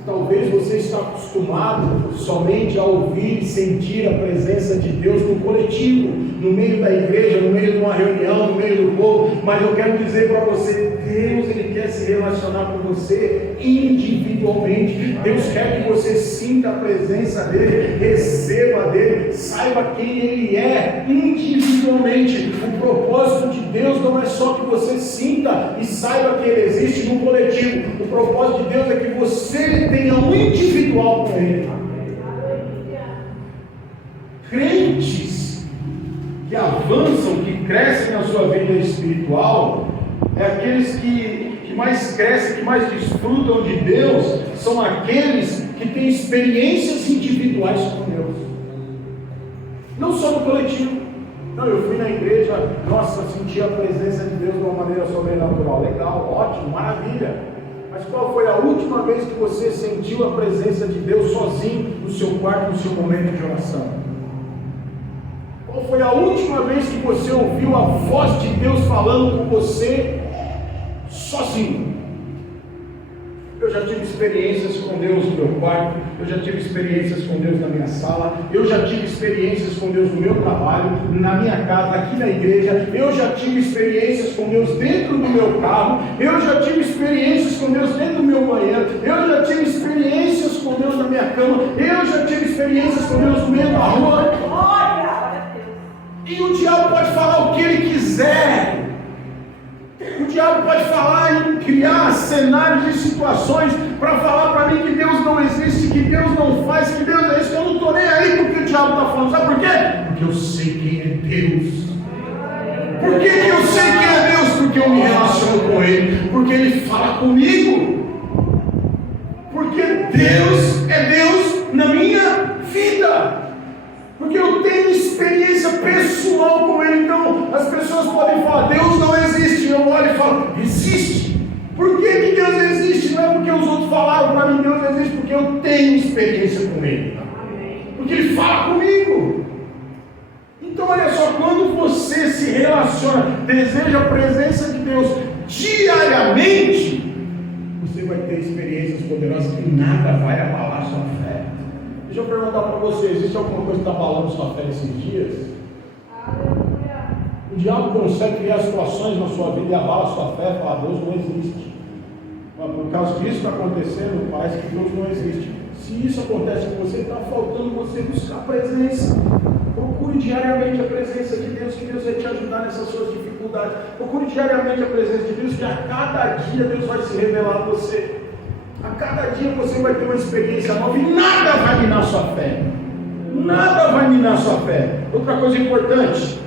Talvez você está acostumado somente a ouvir e sentir a presença de Deus no coletivo, no meio da igreja, no meio de uma reunião, no meio do povo, mas eu quero dizer para você, Deus Ele quer se relacionar com você individualmente. Deus quer que você sinta a presença dEle, receba dEle, saiba quem Ele é individualmente. O propósito de Deus não é só que você sinta e saiba que Ele existe no coletivo. O propósito de Deus é que você tenha um individual com Ele. Crentes que avançam, que crescem na sua vida espiritual, é aqueles que mais crescem, que mais desfrutam de Deus, são aqueles que têm experiências individuais com Deus, não só no coletivo. Não, eu fui na igreja, nossa, senti a presença de Deus de uma maneira sobrenatural. Legal, ótimo, maravilha. Mas qual foi a última vez que você sentiu a presença de Deus sozinho no seu quarto, no seu momento de oração? Qual foi a última vez que você ouviu a voz de Deus falando com você sozinho? Eu já tive experiências com Deus no meu quarto, eu já tive experiências com Deus na minha sala, eu já tive experiências com Deus no meu trabalho, na minha casa, aqui na igreja, eu já tive experiências com Deus dentro do meu carro, eu já tive experiências com Deus dentro do meu banheiro, eu já tive experiências com Deus na minha cama, eu já tive experiências com Deus no meio da rua. E o diabo pode falar o que ele quiser. O diabo pode falar e criar cenários e situações para falar para mim que Deus não existe, que Deus não faz, que Deus não existe. Eu não estou nem aí com o que o diabo está falando. Sabe por quê? Porque eu sei quem é Deus. Por que eu sei quem é Deus? Porque eu me relaciono com Ele. Porque Ele fala comigo. Porque Deus é os outros falaram para mim, Deus existe, porque eu tenho experiência com Ele. Porque Ele fala comigo. Então olha só, quando você se relaciona, deseja a presença de Deus diariamente, você vai ter experiências poderosas que nada vai abalar sua fé. Deixa eu perguntar para você, existe alguma coisa que está abalando sua fé esses dias? O diabo consegue criar situações na sua vida e abala sua fé, fala, Deus não existe. Mas por causa que isso está acontecendo, parece que Deus não existe. Se isso acontece com você, está faltando você buscar a presença. Procure diariamente a presença de Deus, que Deus vai te ajudar nessas suas dificuldades. Procure diariamente a presença de Deus, que a cada dia Deus vai se revelar a você. A cada dia você vai ter uma experiência nova e nada vai minar sua fé. Nada vai minar sua fé. Outra coisa importante.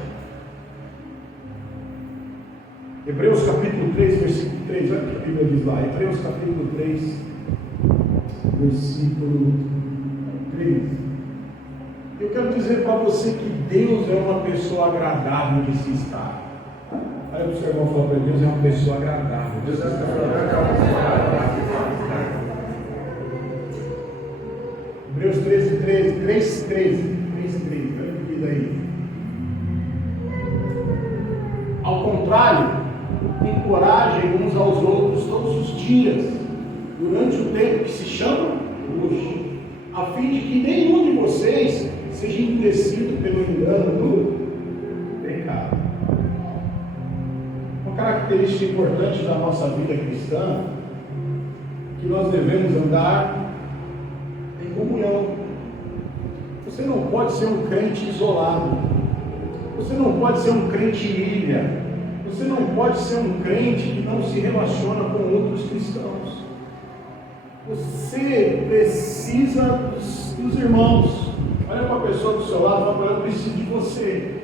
Hebreus capítulo 3, versículo 3. Olha o que a Bíblia diz lá. Hebreus capítulo 3, versículo 3. Eu quero dizer para você que Deus é uma pessoa agradável de se estar. Aí o seu irmão falou para Deus é uma pessoa agradável. Deus é uma pessoa agradável. Hebreus 13, 13, 3, 13. 3, 13. Olha o que diz aí. Ao contrário, encorajem uns aos outros todos os dias, durante o tempo que se chama hoje, a fim de que nenhum de vocês seja endurecido pelo engano do pecado. Uma característica importante da nossa vida cristã, que nós devemos andar em comunhão. Você não pode ser um crente isolado. Você não pode ser um crente ilha. Você não pode ser um crente que não se relaciona com outros cristãos. Você precisa dos irmãos. Olha para a pessoa do seu lado e fala para ela, eu preciso de você.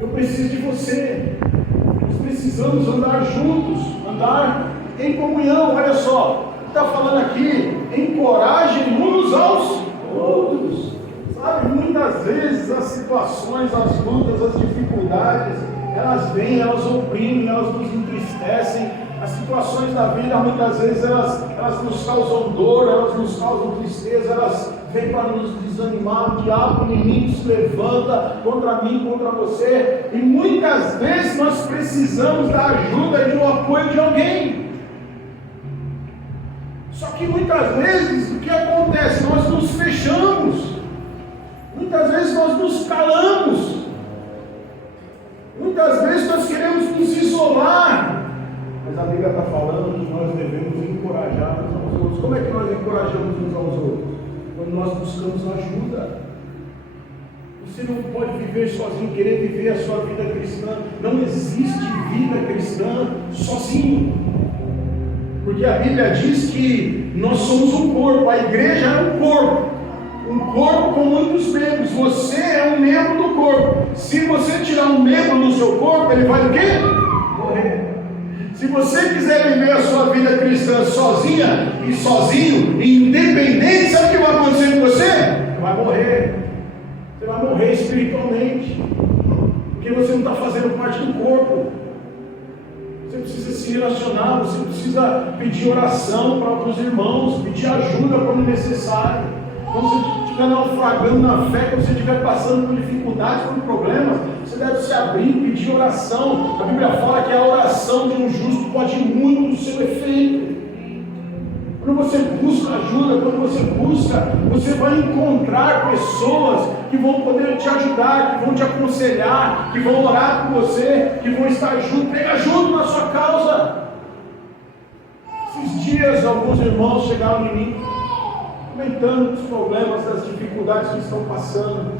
Eu preciso de você. Nós precisamos andar juntos, andar em comunhão. Olha só, está falando aqui, encorajem uns aos outros. Sabe, muitas vezes as situações, as lutas, as dificuldades, elas vêm, elas oprimem, elas nos entristecem. As situações da vida, muitas vezes, elas nos causam dor, elas nos causam tristeza, elas vêm para nos desanimar. O diabo, o inimigo se levanta contra mim, contra você, e muitas vezes nós precisamos da ajuda e do apoio de alguém. Só que muitas vezes, o que acontece? Nós nos fechamos, muitas vezes nós nos calamos, muitas vezes nós queremos nos isolar. Mas a Bíblia está falando que nós devemos encorajar uns aos outros. Como é que nós encorajamos uns aos outros? Quando nós buscamos ajuda. Você não pode viver sozinho, querer viver a sua vida cristã. Não existe vida cristã sozinho. Porque a Bíblia diz que nós somos um corpo, a igreja é um corpo. Um corpo com muitos membros. Você é um membro do corpo. Se você tirar um membro do seu corpo, ele vai o quê? Morrer. Se você quiser viver a sua vida cristã sozinha e sozinho, independente, sabe o que vai acontecer com você? Você vai morrer. Você vai morrer espiritualmente. Porque você não está fazendo parte do corpo. Você precisa se relacionar, você precisa pedir oração para outros irmãos, pedir ajuda quando necessário. Quando você estiver naufragando na fé, quando você estiver passando por dificuldades, por problemas, você deve se abrir, pedir oração. A Bíblia fala que a oração de um justo pode ir muito no seu efeito. Quando você busca ajuda, quando você busca, você vai encontrar pessoas que vão poder te ajudar, que vão te aconselhar, que vão orar por você, que vão estar junto, pegar junto na sua causa. Esses dias, alguns irmãos chegaram em mim, comentando os problemas, as dificuldades que estão passando.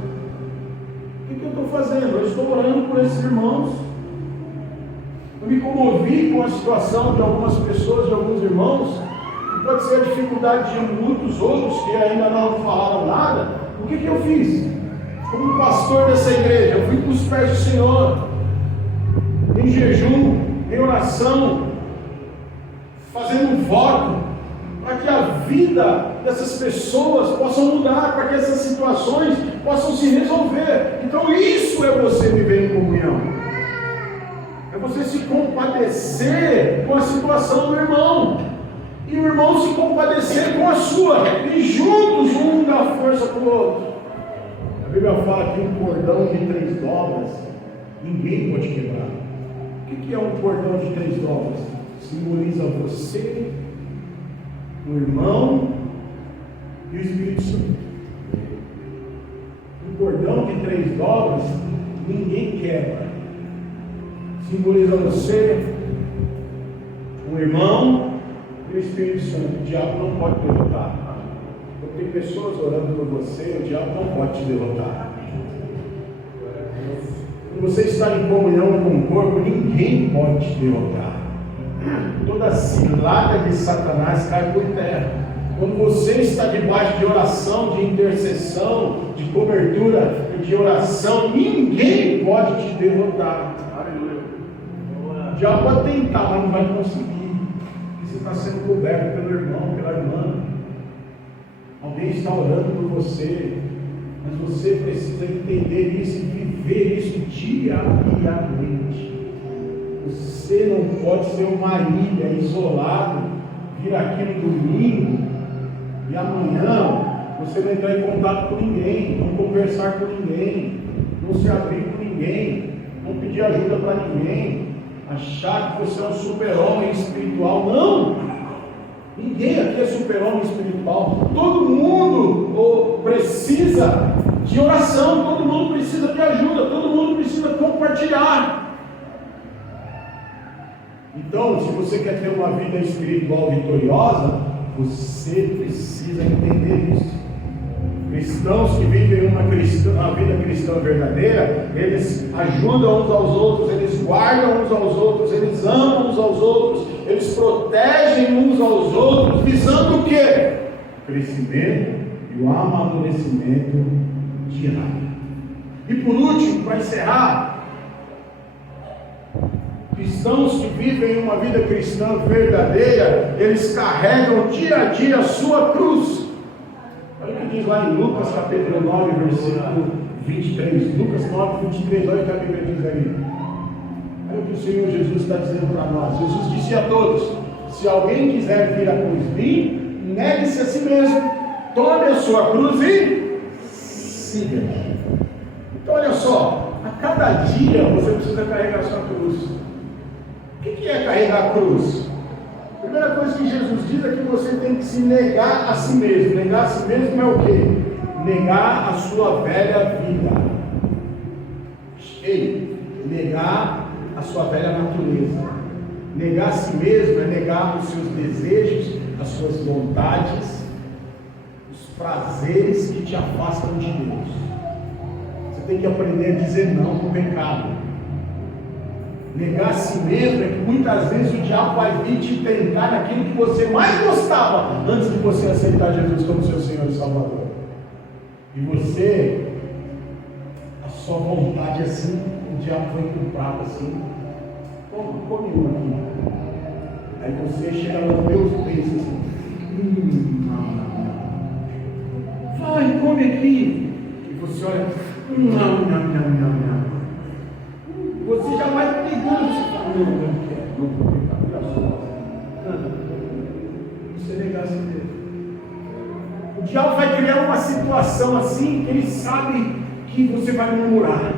O que eu estou fazendo? Eu estou orando por esses irmãos. Eu me comovi com a situação de algumas pessoas, de alguns irmãos, e pode ser a dificuldade de muitos outros que ainda não falaram nada. O que eu fiz? Como pastor dessa igreja, eu fui para os pés do Senhor, em jejum, em oração, fazendo um voto, para que a vida vida dessas pessoas possam mudar, para que essas situações possam se resolver. Então isso é você viver em comunhão. É você se compadecer com a situação do irmão. E o irmão se compadecer com a sua. E juntos um dá força para o outro. A Bíblia fala que um cordão de 3 dobras, ninguém pode quebrar. O que é um cordão de 3 dobras? Simboliza você, o irmão e o Espírito Santo. Um cordão de 3 dobras, ninguém quebra. Simboliza você, o irmão e o Espírito Santo. O diabo não pode derrotar. Quando tem pessoas orando por você, o diabo não pode te derrotar. Quando você está em comunhão com o corpo, ninguém pode te derrotar. Toda cilada de Satanás cai por terra. Quando você está debaixo de oração, de intercessão, de cobertura, de oração, ninguém pode te derrotar. Aleluia. O diabo pode tentar, mas não vai conseguir. Você está sendo coberto pelo irmão, pela irmã. Alguém está orando por você, mas você precisa entender isso e viver isso diariamente. Você não pode ser uma ilha isolado, vir aqui no domingo e amanhã você não entrar em contato com ninguém, não conversar com ninguém, não se abrir com ninguém, não pedir ajuda para ninguém, achar que você é um super-homem espiritual. Não! Ninguém aqui é super-homem espiritual. Todo mundo precisa de oração, todo mundo precisa de ajuda, todo mundo precisa compartilhar. Então, se você quer ter uma vida espiritual vitoriosa, você precisa entender isso. Cristãos que vivem uma vida cristã verdadeira, eles ajudam uns aos outros, eles guardam uns aos outros, eles amam uns aos outros, eles protegem uns aos outros, visando o quê? O crescimento e o amadurecimento diário. E por último, para encerrar, cristãos que vivem uma vida cristã verdadeira, eles carregam dia a dia a sua cruz. Olha o que diz lá em Lucas capítulo 9, versículo 23. Lucas 9, 23, olha o que a Bíblia diz aí. Olha o que o Senhor Jesus está dizendo para nós. Jesus disse a todos: se alguém quiser vir após mim, negue-se a si mesmo, tome a sua cruz e siga-me. Então olha só, a cada dia você precisa carregar a sua cruz. O que é carregar a cruz? A primeira coisa que Jesus diz é que você tem que se negar a si mesmo. Negar a si mesmo é o quê? Negar a sua velha vida. Negar a sua velha natureza. Negar a si mesmo é negar os seus desejos, as suas vontades, os prazeres que te afastam de Deus. Você tem que aprender a dizer não para o pecado. Negar a si mesmo é que muitas vezes o diabo vai vir te tentar naquilo que você mais gostava antes de você aceitar Jesus como seu Senhor e Salvador. E você, a sua vontade assim, o diabo vai com o prato assim, come um aqui. Aí você chega lá, Deus pensa assim, vai, come aqui. E você olha, não. Você já vai pegando, você fala, não quero, não vou pegar, vira só. Você negar a si mesmo. O diabo vai criar uma situação assim, que ele sabe que você vai murmurar.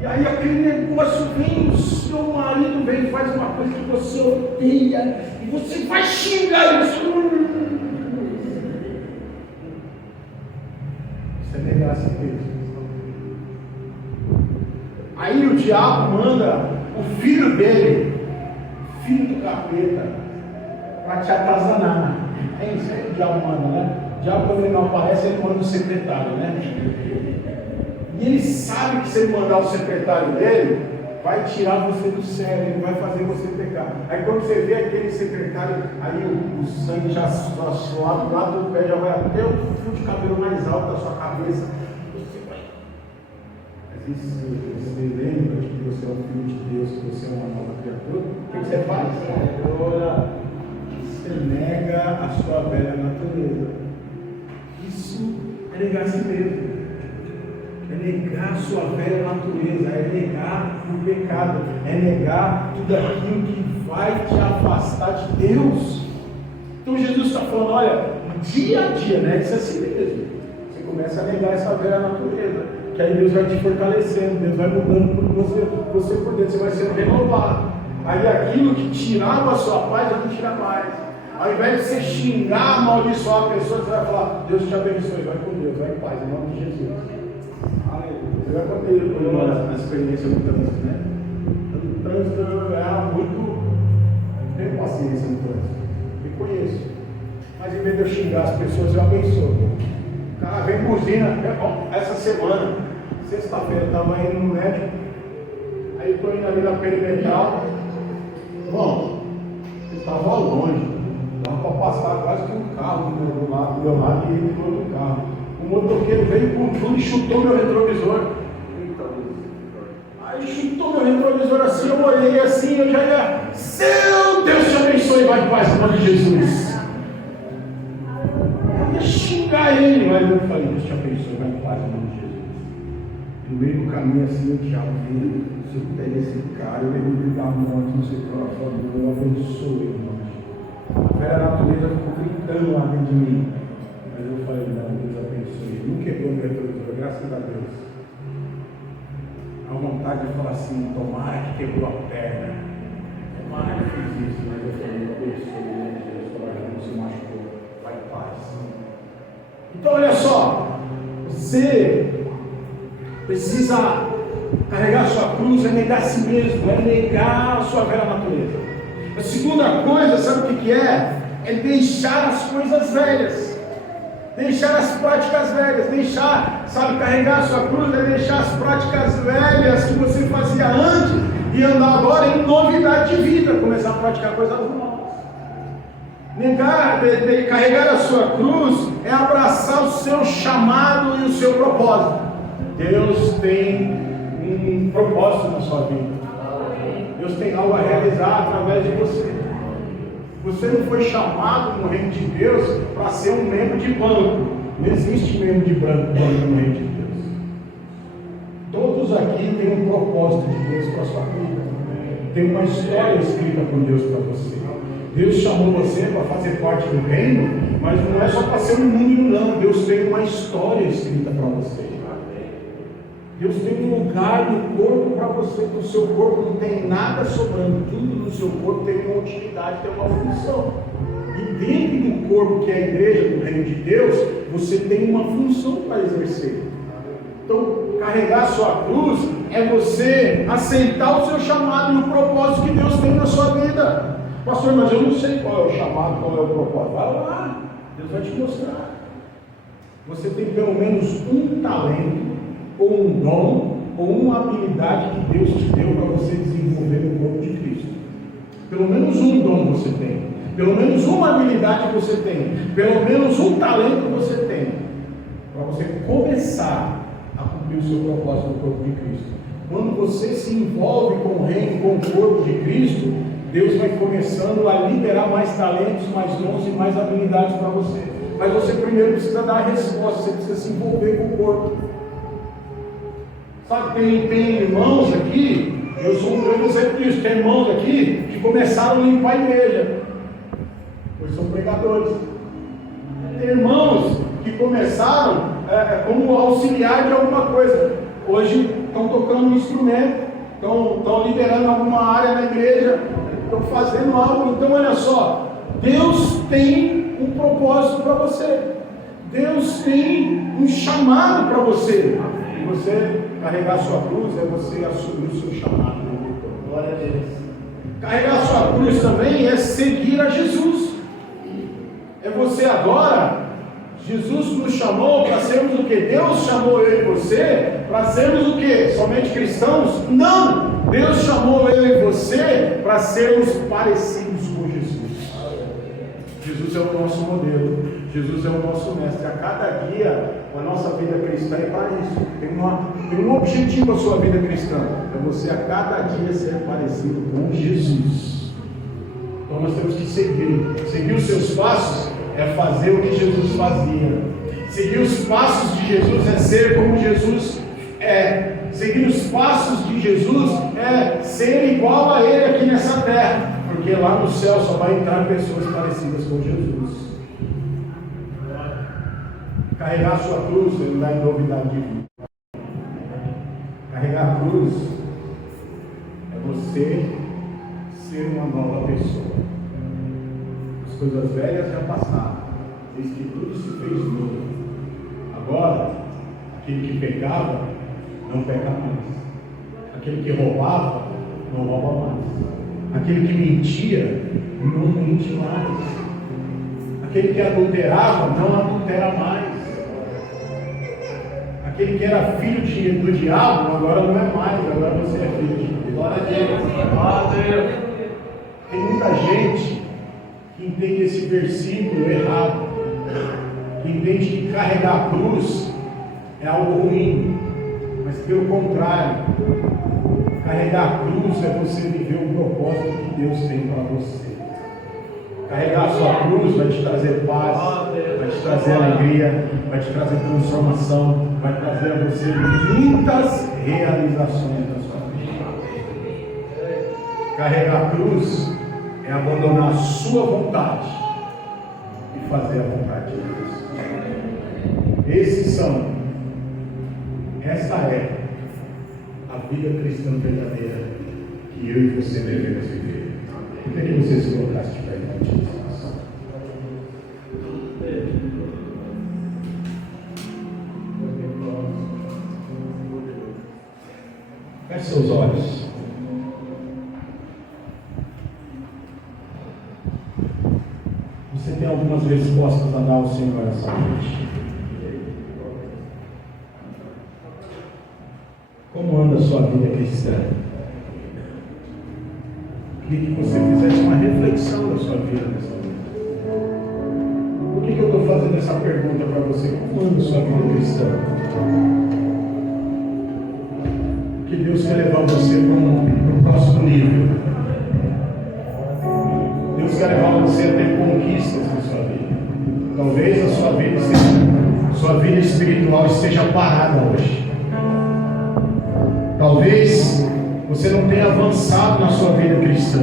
E aí aquele negócio vem, o seu marido vem e faz uma coisa que você odeia, e você vai xingar isso. Isso é negar a si mesmo. Aí o diabo manda o filho dele, filho do capeta, para te atazanar. É isso aí que o diabo manda, né? O diabo, quando ele não aparece, ele manda o secretário, né? E ele sabe que se ele mandar o secretário dele, vai tirar você do sério, ele vai fazer você pecar. Aí quando você vê aquele secretário, aí o sangue já suave do lado do pé, já vai até o fio de cabelo mais alto da sua cabeça. Você lembra de que você é um filho de Deus, que você é uma nova criatura? O que você faz? você nega a sua velha natureza. Isso é negar a si mesmo. É negar a sua velha natureza, é negar o pecado, é negar tudo aquilo que vai te afastar de Deus. Então Jesus está falando, olha, dia a dia, né? Isso é assim mesmo. Você começa a negar essa velha natureza, que aí Deus vai te fortalecendo, Deus vai mudando por você por dentro, você vai sendo renovado. Aí aquilo que tirava a sua paz, já não tira mais. Ao invés de você xingar, amaldiçoar a pessoa, você vai falar, Deus te abençoe, vai com Deus, vai em paz, em nome de Jesus. Você vai com uma experiência no trânsito, né? No trânsito eu era muito. Não tenho paciência no trânsito. Me conheço. Mas em vez de eu xingar as pessoas, eu abençoo. O cara vem buzina. Essa semana, sexta-feira, eu estava indo no médico. Aí eu estou indo ali na perimetral. Bom, eu estava longe. Dava para passar quase que um carro do meu lado e ele do outro carro. O motoqueiro veio com tudo e chutou meu retrovisor. Aí chutou meu retrovisor assim, eu olhei assim, eu já ia, seu Deus te abençoe, vai em paz, no nome de Jesus. Eu ia xingar ele, mas eu falei, Deus te abençoe, vai em paz, no nome de Jesus. No meio do caminho assim, o diabo veio, se eu pegar esse cara, eu lembro da morte, não sei o que, eu falei, eu abençoe, irmão. A velha natureza ficou gritando lá dentro de mim. Mas eu falei, não, Deus abençoe. Ele não quebrou meu retrovisor, graças a Deus. A vontade de falar assim, tomara que quebrou a perna. Tomara que fez isso, mas eu falei, abençoe, Deus, para que não se machucou. Vai em paz. Então olha só, você precisa carregar a sua cruz, é negar a si mesmo, é negar a sua velha natureza. A segunda coisa, sabe o que é? É deixar as coisas velhas. Deixar as práticas velhas. Deixar, sabe, carregar a sua cruz é deixar as práticas velhas que você fazia antes e andar agora em novidade de vida. Começar a praticar coisas novas. Carregar a sua cruz é abraçar o seu chamado e o seu propósito. Deus tem um propósito na sua vida. Deus tem algo a realizar através de você. Você não foi chamado no reino de Deus para ser um membro de banco. Não existe membro de banco no reino de Deus. Todos aqui têm um propósito de Deus para a sua vida. Tem uma história escrita por Deus para você. Deus chamou você para fazer parte do reino, mas não é só para ser um número, não. Deus tem uma história escrita para você. Deus tem um lugar no corpo para você, que o seu corpo não tem nada sobrando, tudo no seu corpo tem uma utilidade, tem uma função. E dentro do corpo, que é a igreja do reino de Deus, você tem uma função para exercer. Então, carregar a sua cruz é você aceitar o seu chamado e o propósito que Deus tem na sua vida. Pastor, mas eu não sei qual é o chamado, qual é o propósito. Vai lá, Deus vai te mostrar. Você tem pelo menos um talento, ou um dom, ou uma habilidade que Deus te deu para você desenvolver no corpo de Cristo. Pelo menos um dom você tem, pelo menos uma habilidade você tem, pelo menos um talento você tem, para você começar a cumprir o seu propósito no corpo de Cristo. Quando você se envolve com o reino, com o corpo de Cristo, Deus vai começando a liberar mais talentos, mais dons e mais habilidades para você. Mas você primeiro precisa dar a resposta, você precisa se envolver com o corpo. Sabe, tem irmãos aqui, eu sou um grande exemplo disso, tem irmãos aqui que começaram a limpar a igreja, hoje são pregadores. Tem irmãos que começaram como auxiliar de alguma coisa, hoje estão tocando um instrumento, estão liderando alguma área na igreja, estão fazendo algo. Então olha só, Deus tem um propósito para você, Deus tem um chamado para você. E você carregar a sua cruz é você assumir o seu chamado. Glória a Deus. Carregar a sua cruz também é seguir a Jesus. É você agora. Jesus nos chamou para sermos o que? Deus chamou eu e você para sermos o que? Somente cristãos? Não! Deus chamou eu e você para sermos parecidos com Jesus. Jesus é o nosso modelo. Jesus é o nosso mestre. A cada dia a nossa vida cristã é para isso. Tem um objetivo a sua vida cristã. É você a cada dia ser parecido com Jesus. Então nós temos que seguir. Seguir os seus passos é fazer o que Jesus fazia. Seguir os passos de Jesus é ser como Jesus é. Seguir os passos de Jesus é ser igual a Ele aqui nessa terra. Porque lá no céu só vai entrar pessoas parecidas com Jesus. Carregar a sua cruz não dá novidade de vida. Carregar a cruz é você ser uma nova pessoa. As coisas velhas já passaram, eis que tudo se fez novo. Agora, aquele que pecava, não peca mais. Aquele que roubava, não rouba mais. Aquele que mentia, não mente mais. Aquele que adulterava, não adultera mais. Aquele que era filho do diabo, agora não é mais, agora você é filho de Deus. Glória a Deus. Tem muita gente que entende esse versículo errado, que entende que carregar a cruz é algo ruim, mas pelo contrário, carregar a cruz é você viver o propósito que Deus tem para você. Carregar a sua cruz vai te trazer paz, vai te trazer alegria, vai te trazer transformação, vai trazer a você muitas realizações da sua vida. Carregar a cruz é abandonar a sua vontade e fazer a vontade de Deus. Essa é a vida cristã verdadeira que eu e você devemos viver. Eu queria que você se colocasse de pé em Jesus. Feche seus olhos. Você tem algumas respostas a dar ao Senhor essa noite. Como anda a sua vida cristã? Queria que você fizesse uma reflexão da sua vida nessa noite. Por que eu estou fazendo essa pergunta para você? Como anda a sua vida cristã? Que Deus quer levar você para o próximo nível. Deus quer levar você a ter conquistas na sua vida. Talvez a sua vida espiritual esteja parada hoje. Talvez você não tenha avançado na sua vida cristã.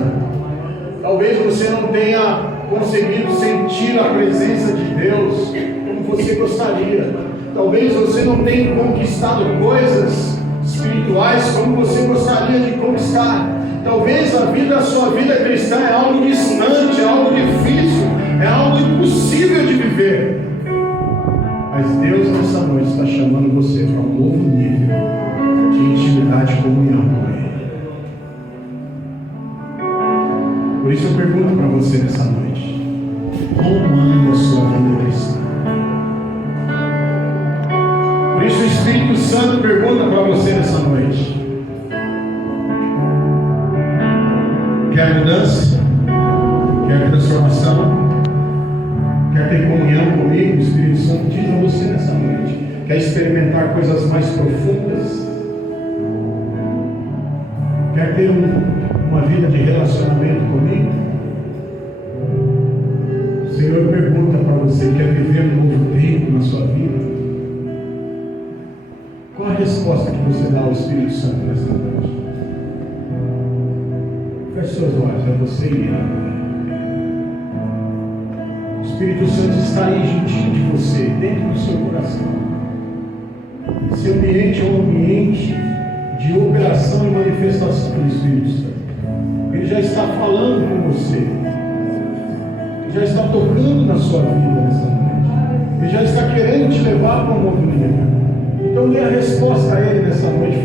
Talvez você não tenha conseguido sentir a presença de Deus como você gostaria. Talvez você não tenha conquistado coisas espirituais como você gostaria de conquistar. Talvez a sua vida cristã é algo distante, é algo difícil, é algo impossível de viver. Mas Deus nessa noite está chamando você para um novo nível de intimidade e comunhão com Ele. Por isso eu pergunto para você nessa noite: como anda a sua vida cristã? Por isso o Espírito Santo pergunta para você nessa noite: quer mudança? Quer transformação? Quer ter comunhão comigo? O Espírito Santo diz a você nessa noite: quer experimentar coisas mais profundas? Quer ter uma vida de relacionamento comigo? O Senhor pergunta para você: quer viver um novo tempo na sua vida? Qual a resposta que você dá ao Espírito Santo nessa noite? Feche seus olhos, é você e ele. O Espírito Santo está aí juntinho de você, dentro do seu coração. Esse ambiente é um ambiente de operação e manifestação do Espírito Santo. Ele já está falando com você. Ele já está tocando na sua vida nessa noite. Ele já está querendo te levar para um novo nível. Então dê a resposta a Ele nessa noite.